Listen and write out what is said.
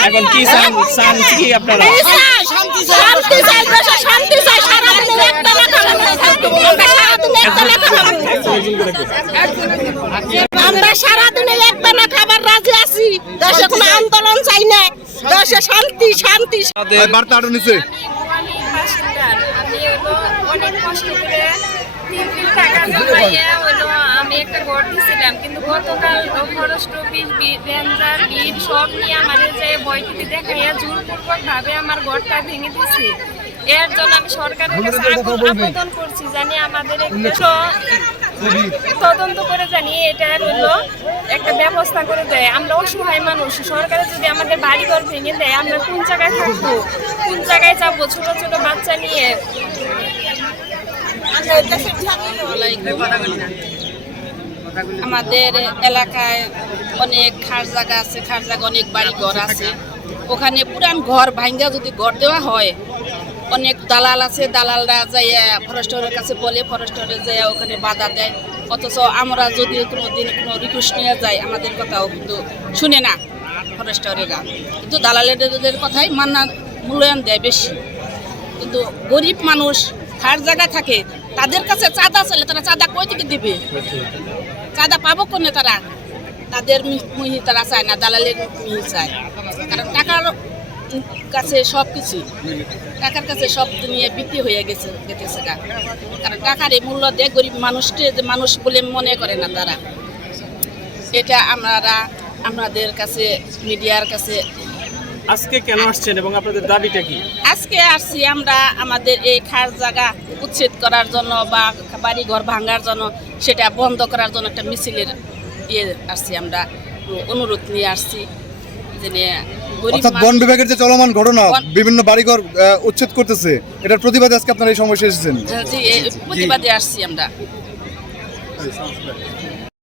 এখন কি কি আপনারা আমরা সারা দিনে একটা না খাবার রাজি আছি দেশে কোনো আন্দোলন চাই না দেশে শান্তি শান্তি বার্তা আরও নিচে আমি অনেক কষ্ট করে তিন দিন টাকা জমাইয়া হলো আমি একটা ঘর দিয়েছিলাম কিন্তু গতকাল ফরেস্ট অফিস রেঞ্জার বিল সব নিয়ে আমাদের যে বইটি দেখাইয়া জোরপূর্বক ভাবে আমার ঘরটা ভেঙে দিয়েছে এর জন্য আমি সরকারের কাছে আবেদন আবেদন করছি জানি আমাদের একটু তদন্ত করে জানি এটা হলো একটা ব্যবস্থা করে দেয়। আমরা অসহায় মানুষ সরকারে যদি আমাদের বাড়িঘর ভেঙে দেয় আমরা কোন জায়গায় থাকব? কোন জায়গায় যাব? ছোট ছোট বাচ্চা নিয়ে আমাদের এলাকায় অনেক খাস জায়গা আছে খাস জায়গা অনেক বাড়ি ঘর আছে। ওখানে পুরান ঘর ভাঙ্গা যদি ঘর দেওয়া হয়, অনেক দালাল আছে, দালালরা যাইয়া ফরেস্টরের কাছে বলে ফরেস্টরে যাইয়া ওখানে বাধা দেয়। অথচ আমরা যদি কোনো দিন কোনো রিকোয়েস্ট নিয়ে যাই, আমাদের কথাও কিন্তু শুনে না ফরেস্টরেরা কিন্তু দালালের কথাই মান্না মূল্যায়ন দেয় বেশি। কিন্তু গরিব মানুষ খার জায়গা থাকে তাদের কাছে চাঁদা চাইলে তারা চাঁদা কই থেকে দিবে? চাঁদা পাবো কোনে তারা? তাদের মিহি তারা চায় না, দালালের মিহি চায়। কারণ টাকার কাছে সব কিছু। টাকার কাছে সব দুনিয়া বিক্রি হয়ে গেছে গেছে গা। কারণ টাকার এই মূল্য দেয় গরিব মানুষকে যে মানুষ বলে মনে করে না তারা। এটা আমরা আমাদের কাছে, মিডিয়ার কাছে আজকে কেন আসছেন এবং আপনাদের দাবিটা কি? আজকে আসছি আমরা আমাদের এই খাস জায়গা উচ্ছেদ করার জন্য বা বাড়ি ঘর ভাঙার জন্য সেটা বন্ধ করার জন্য একটা মিছিলের ইয়ে আসছি আমরা অনুরোধ নিয়ে আসছি যে নিয়ে অর্থাৎ বন বিভাগের যে চলমান ঘটনা বিভিন্ন বাড়িঘর উচ্ছেদ করতেছে এটার প্রতিবাদে আজকে আপনারা এই সমস্যা এসেছেন? জি এই প্রতিবাদে আসছি আমরা।